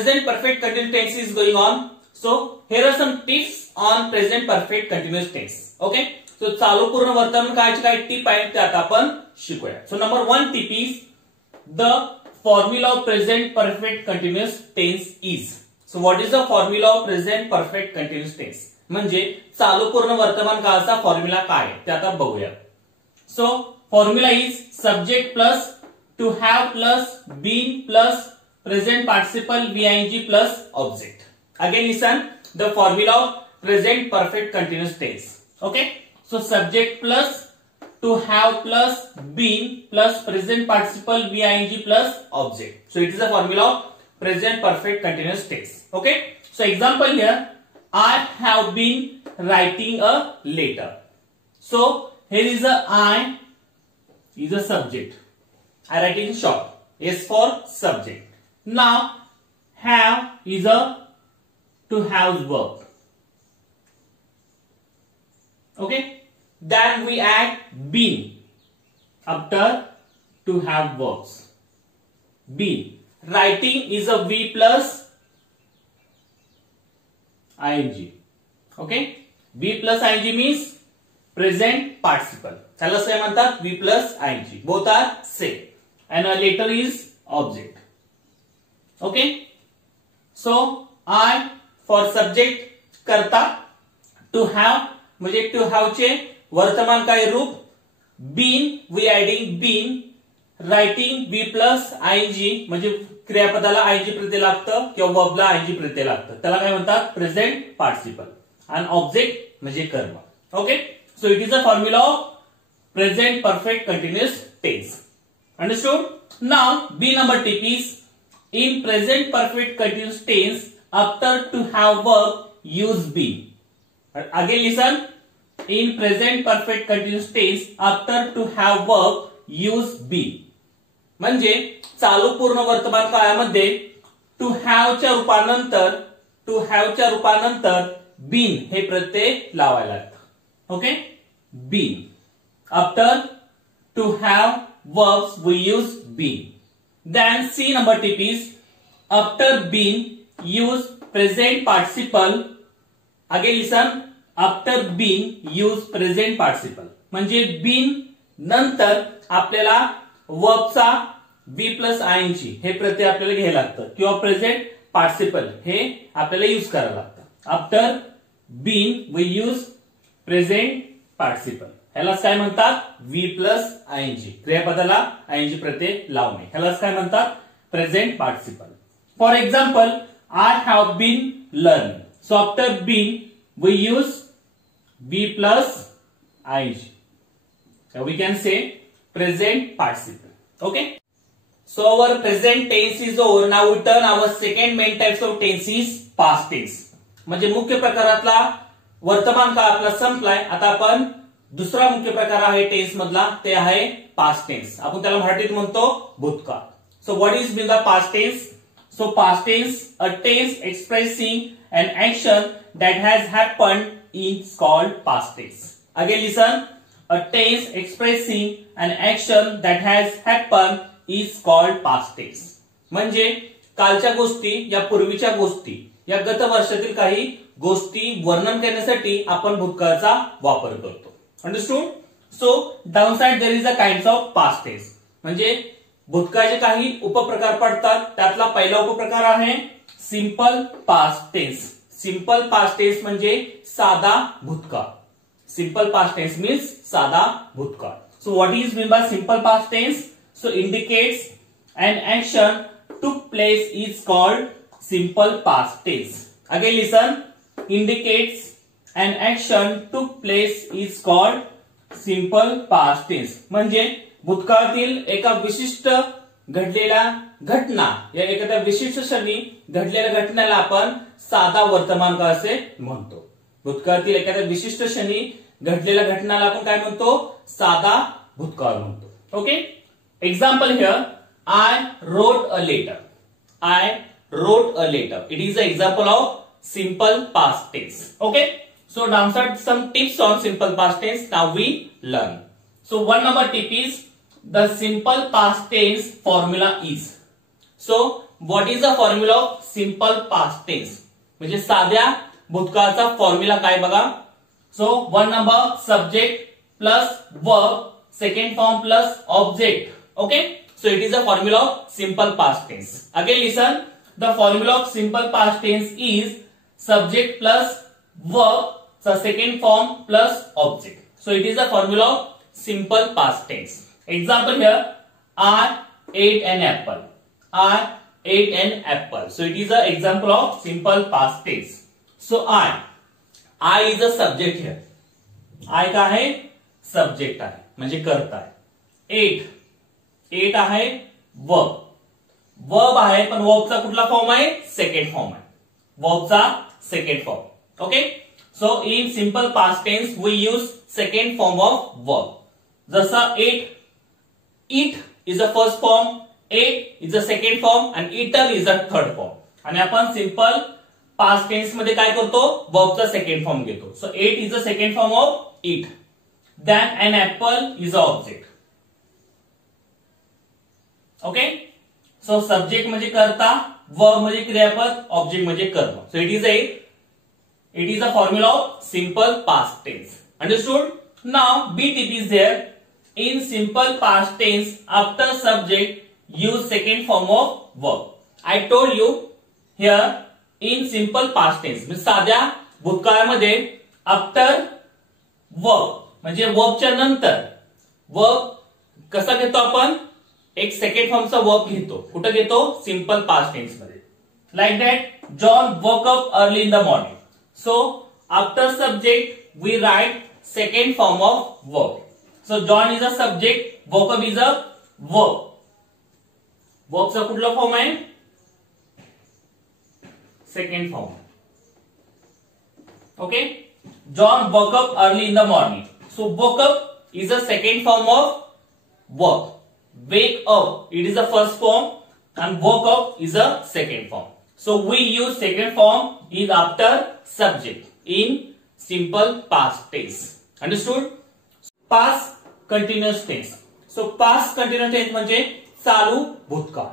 present perfect continuous tense is going on. So here are some tips on present perfect continuous tense. Okay. So चालू पूर्ण वर्तमान काळाची काही tip आहेत त्या आता आपण शिकूया. So number 1 tip is the formula of present perfect continuous tense is. So what is the formula of present perfect continuous tense? म्हणजे चालू पूर्ण वर्तमान काळाचा फॉर्म्युला काय ते आता बघूया. So formula is subject plus to have plus been plus present participle VING plus object. Again listen the formula of present perfect continuous tense. Okay. So subject plus to have plus been plus present participle VING plus object. So it is a formula of present perfect continuous tense. Okay. So example here, I have been writing a letter. So here is a I is a subject. I write in short. S for subject. Now have is a to have verb. Okay. Then we add been after to have verbs. Been. Writing is a V plus ing. Okay. V plus ing means present participle. त्याला असे म्हणतात V plus ing. Both are same. And a letter is object. Okay. So I for subject करता to have म्हणजे to have चे वर्तमान काळ रूप been we adding been writing V plus ing म्हणजे क्रियापदाला ing प्रत्यय लागतं किंवा वर्बला ing प्रत्यय लागतं त्याला काय म्हणतात प्रेझेंट पार्टिसिपल आणि ऑब्जेक्ट म्हणजे कर्म. Okay. So it is a formula of present perfect continuous tense. Understood. Now B number tip is in present perfect continuous tense after to have verb use been. Again listen. In present perfect continuous tense after to have verb use been. म्हणजे चालू पूर्ण वर्तमान काळामध्ये to have च्या रूपानंतर been हे प्रत्यय लावायला लागतं. Okay. been. After to have verbs we use been. Then C number tip is after been use present participle. Again listen. After been use present participle. म्हणजे been नंतर आपल्याला वर्बचा V plus ing हे प्रत्यय आपल्याला घ्यायला लागतं किंवा present participle हे आपल्याला use करायला लागतं. After been we use present participle. ह्यालाच काय म्हणतात V plus ing. क्रियापदाला ing प्रत्यय लावणे ह्यालाच काय म्हणतात present participle. For example I have been learning. So after been we use V plus ing. So we can say present participle. Okay. So our present tense is over. Now we turn our second main types of tense is past tense. म्हणजे मुख्य प्रकारातला वर्तमान काळ आपला संपलाय. आता आपण दुसरा मुख्य प्रकार आहे टेन्स मधला ते आहे पास्ट टेन्स. आपण त्याला मराठीत म्हणतो भूतकाळ. So what is mean by past tense? So past tense a tense expressing an action that has happened is called past tense. Again listen. A tense expressing an action that has happened is called past tense. म्हणजे कालच्या गोष्टी या पूर्वीच्या गोष्टी या गत वर्षातील काही गोष्टी वर्णन करण्यासाठी आपण भूतकाळाचा वापर करतो. Understood. So downside there is a kinds of past tense. म्हणजे भूतकाळाचे काही उपप्रकार पडतात. त्यातला पहिला उपप्रकार आहे simple past tense. Simple past tense म्हणजे साधा भूतकाळ. सिंपल पास्ट टेन्स मीन्स साधा भूतकाळ. So what is mean by simple past tense? So indicates an action took place is called simple past tense. Again listen. Indicates an action took place is called simple past tense. म्हणजे भूतकाळातील एका विशिष्ट घडलेल्या घटना या एखाद्या विशिष्ट क्षणी घडलेल्या घटनेला आपण साधा वर्तमान काळ असे म्हणतो. भूतकाळातील एखाद्या विशिष्ट क्षणी घडलेल्या घटनेला आपण काय म्हणतो साधा भूतकाळ म्हणतो. Okay. Example here I wrote a letter. I wrote a letter. It is an example of simple past tense. Okay. So downside some tips on simple past tense. Now we learn. So one number tip is the simple past tense formula is. So what is the formula of simple past tense, म्हणजे साध्या भूतकाळाचा formula काय बघा. So 1 number subject plus verb, second form plus object. Okay, so it is the formula of simple past tense. Again listen, the formula of simple past tense is subject plus verb, so second form plus object. So it is the formula of simple past tense. Example here, I ate an apple. I ate an apple. So it is an example of simple past tense. So I is a subject here. I का है subject आहे म्हणजे करता आहे. ate आहे verb आहे, पण वर्बचा कुठला फॉर्म आहे, सेकंड फॉर्म आहे. वर्बचा second form. Okay, so in simple past tense we use second form of verb. जसं eat is a first form, ate is a second form and eaten is a third form. आणि आपण simple past tense मध्ये काय करतो, वर्बचा second form घेतो. So ate is a second form of eat. Then an apple is a object. Okay, so subject म्हणजे करता, verb म्हणजे क्रियापद, ऑब्जेक्ट म्हणजे कर्म. So it is a formula of simple past tense. Understood. Now B tip is there. In simple past tense after subject use second form of verb. I told you here in simple past tense म्हणजे साध्या भूतकाळामध्ये after verb म्हणजे वर्बच्या नंतर verb कसा घेतो आपण, एक second फॉर्मचा verb घेतो. कुठं घेतो, सिंपल पास्ट टेन्स मध्ये. Like that John woke up early in the morning. So after subject we write second form of verb. So John is a subject, woke up is a verb. वर्बचा कुठला form आहे, second form. Okay, John woke up early in the morning. So woke up is a second form of verb. Wake up, it is the first form, and woke up is a second form. So we use second form is after subject in simple past tense. Understood? Past continuous tense. So past continuous tense म्हणजे चालू भूतकाळ.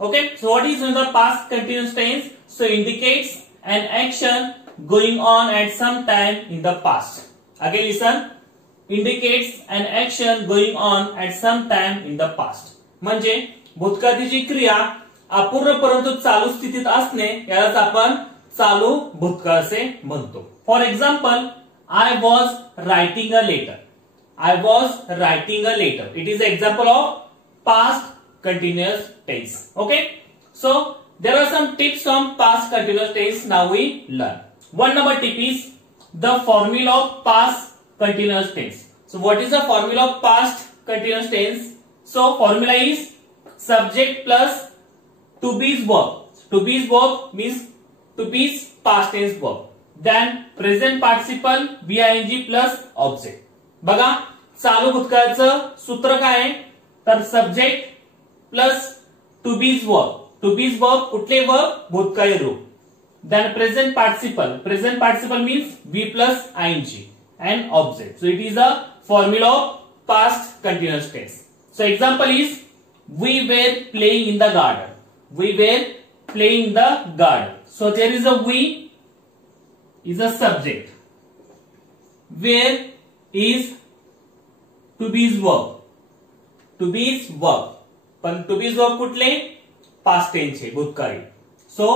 Okay, so what is the past continuous tense? So indicates an action going on at some time in the past. Again listen, indicates an action going on at some time in the past. म्हणजे भूतकाळाची क्रिया अपूर्ण परंतु चालू स्थितीत असणे यालाच आपण चालू भूतकाळ असे म्हणतो. For example, I was writing a letter. I was writing a letter. It is example of past continuous tense. Okay, so there are some tips on past continuous tense now we learn. 1 number tip is the formula of past continuous tense. So what is the formula of past continuous tense? So formula is subject plus to be's verb. To be's verb means to be's past tense verb. Then present participle VING plus object. बघा चालू भूतकाळाचं सूत्र काय आहे, तर subject plus to बीज verb. To बीज verb कुठले verb, भूतकाळी रूप. Then present participle means V plus ING. And object. So it is a formula of past continuous tense. So example is we were playing in the garden. We were playing in the garden. So there is a we is a subject. Where is to be's verb. To be's verb. पण to be's verb कुठले, past tense है भूतकाळी. So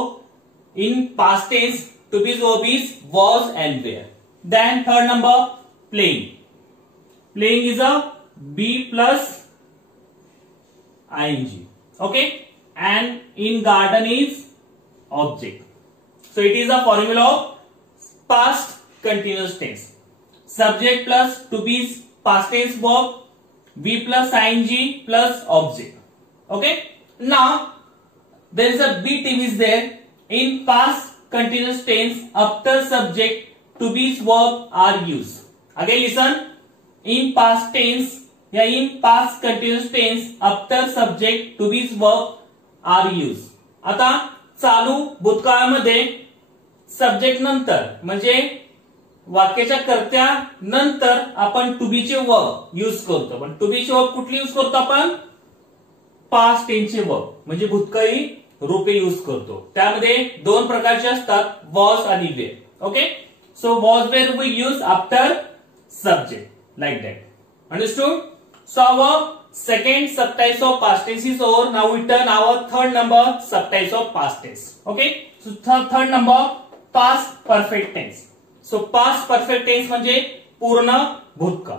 in past tense to be's verb is was and were. Then third number, playing. Playing is a B plus ING. Okay, and in garden is object. So it is a formula of past continuous tense. Subject plus to be's past tense verb, V plus ING plus object. Okay, now there is a B tip is there. In past continuous tense after subject to be's verb are used. Again listen, in past tense या in past continuous tense after subject to be's verb are used. आता चालू भूतकाळामध्ये subject नंतर म्हणजे वाक्याच्या कर्त्या नंतर आपण to be चे verb use करतो. पण टू बी चे वर्ब कुठली यूज करतो आपण, पास्ट टेन्स चे वर्ब म्हणजे भूतकाळी रूपे यूज करतो. त्यामध्ये दोन प्रकारचे असतात, वॉज आणि were. Okay, so was were we use after subject like that. Understood? So our second subtypes of past tense is over. Now we turn our third number subtypes of past tense. Okay, so third number past perfect tense. So past perfect tense म्हणजे पूर्ण भूतकाळ.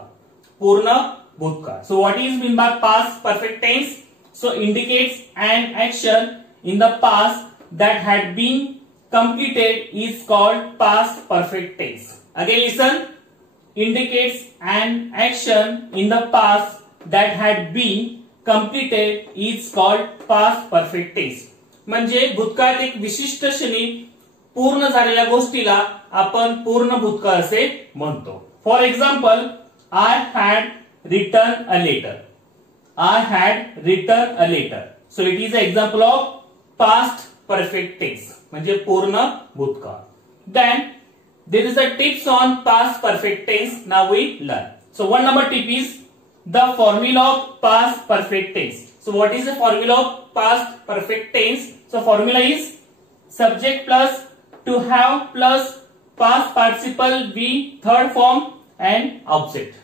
पूर्ण भूतकाळ. So what is mean by past perfect tense? So indicates an action in the past that had been completed is called past perfect tense. Again listen. Indicates an action in the past that had been completed is called past perfect tense. म्हणजे भूतकाळात एक विशिष्ट क्षणी पूर्ण झालेल्या गोष्टीला आपण पूर्ण भूतकाळ असे म्हणतो. For example, I had written a letter. I had written a letter. So it is an example of past perfect tense. म्हणजे पूर्ण भूतकाळ. Then there is a tips on past perfect tense. Now we learn. So one number tip is the formula of past perfect tense. So what is the formula of past perfect tense? So formula is subject plus to have plus past participle V third form and object.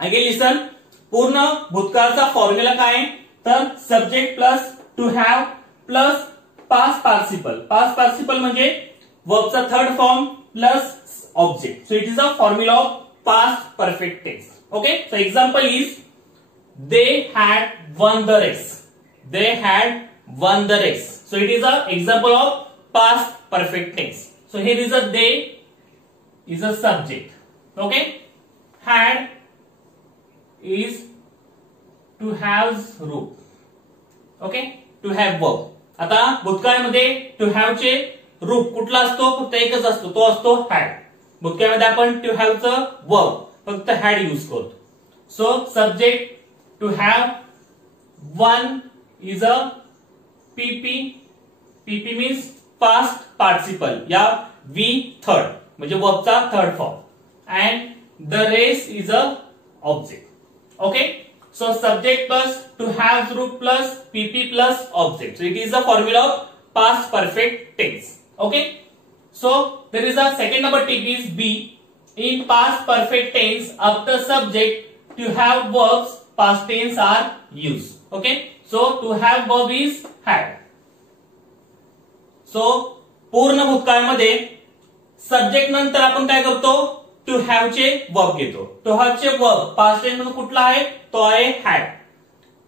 Again listen. पूर्ण भूतकाळाचा formula काय आहे? तर subject plus to have plus past participle. Past participle म्हणजे verbचा third form plus object. So it is a formula of past perfect tense. Okay, so example is they had won the race. They had won the race. So it is a example of past perfect tense. So here is a they is a subject. Okay, had is to have root. Okay, to have verb. आता भूतकाळामध्ये to have चे रूप कुठला असतो? फक्त एकच असतो, तो असतो had. भूतकाळामध्ये आपण to have च verb फक्त had यूज करतो. So subject to have one is a PP. PP means past participle या वी थर्ड म्हणजे वर्बचा third form. And the race is a object. Okay, so subject plus to have root plus PP plus object. So it is the formula of past perfect tense. Okay, so there is a second number tip is B. In past perfect tense, after subject to have verbs past tense are used. Okay, so to have verb is had. So पूर्ण भूतकाळामध्ये subject नंतर आपण काय करतो? To have चे verb घेतो. To have चे verb past tense मध्ये कुठला आहे? तो आहे हॅड.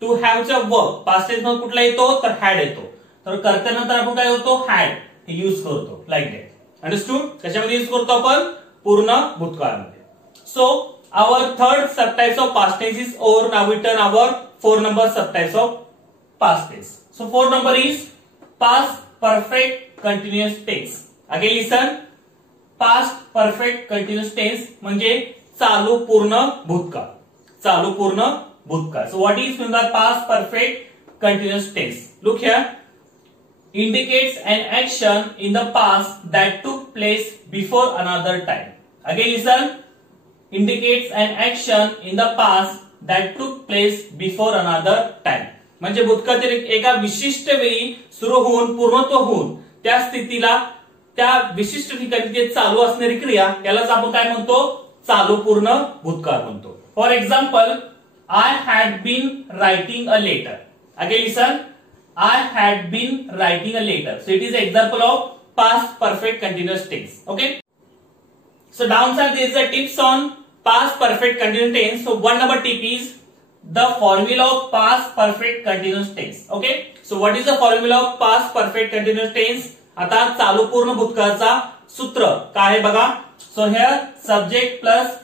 टू हॅव चे वर्ब पास्ट टेन्स मध्ये कुठला येतो? तर हॅड येतो. तर कर्त्यानंतर आपण काय करतो? हॅड हे यूज करतो लाईक दॅट. अंडरस्टूड? कशामध्ये यूज करतो आपण? पूर्ण भूतकाळामध्ये. So our third subtypes of past tense is over. Now we turn our four number subtypes of past tense. So four number is past perfect continuous tense. Again listen. Past perfect continuous tense म्हणजे चालू पूर्ण भूतकाळ. चालू पूर्ण भूतकाळ. So what is mean by past perfect continuous tense? Look here. Indicates an action in the past that took place before another time. Again listen. Indicates an action in the past that took place before another time. म्हणजे भूतकाळातील एका विशिष्ट वेळी सुरू होऊन पूर्णत्व होऊन त्या स्थितीला त्या विशिष्ट ठिकाणी जे चालू असणारी क्रिया यालाच आपण काय म्हणतो? चालू पूर्ण भूतकाळ म्हणतो. For example, I had been writing a letter. Again listen. I had been writing a letter. So it is an example of past perfect continuous tense. Okay. So downside there is a tips on past perfect continuous tense. So one number tip is the formula of past perfect continuous tense. Okay. So what is the formula of past perfect continuous tense? आता चालू पूर्ण भूतकाळाचा सूत्र काय आहे बघा. So here subject plus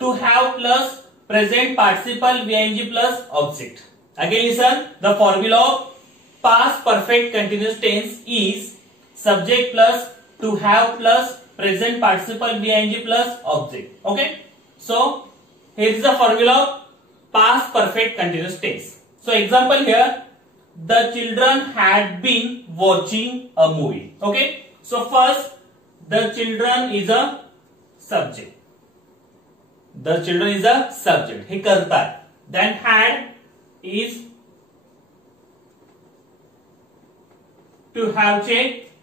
to have plus present participle ing plus object. Again listen. The formula of past perfect continuous tense is subject plus to have plus present participle ing plus object. Okay, so here is the formula of past perfect continuous tense. So example here, the children had been watching a movie. Okay, so first the children is a subject. The children is a subject. हे करतात. Then had is to have चे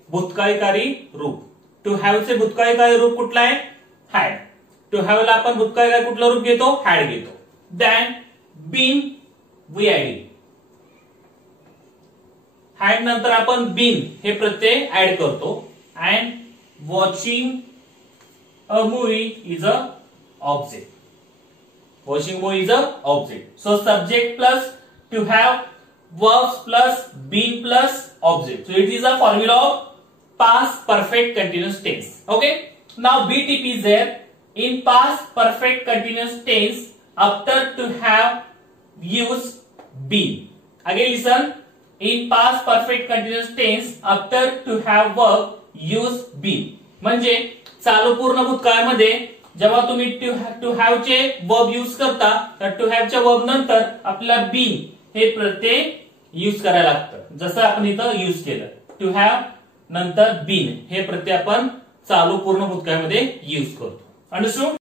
भूतकाळीकारी रूप. To have चे भूतकाळीकारी रूप कुठलं आहे? Had. To have ला आपण भूतकाळीकारी कुठलं रूप घेतो? हॅड घेतो. Then been VID. हॅड नंतर आपण बीन हे प्रत्यय ऍड करतो. And watching a movie is a object. Watching movie is a object. So subject plus to have verbs plus been plus object. So it is a formula of past perfect continuous tense. Okay. Now BTP is there. In past perfect continuous tense, after to have use been. Again listen. In past perfect continuous tense, after to have verb use been. म्हणजे चालू पूर्ण भूतकाळामध्ये जेव्हा तुम्ही to have चे verb use करता तर to have च्या verb नंतर आपल्याला बीन हे प्रत्यय यूज करायला लागतं. जसं आपण इथं यूज केलं. टू हॅव नंतर बीन हे प्रत्यय आपण चालू पूर्ण भूतकाळामध्ये यूज करतो. अंडरस्टूड?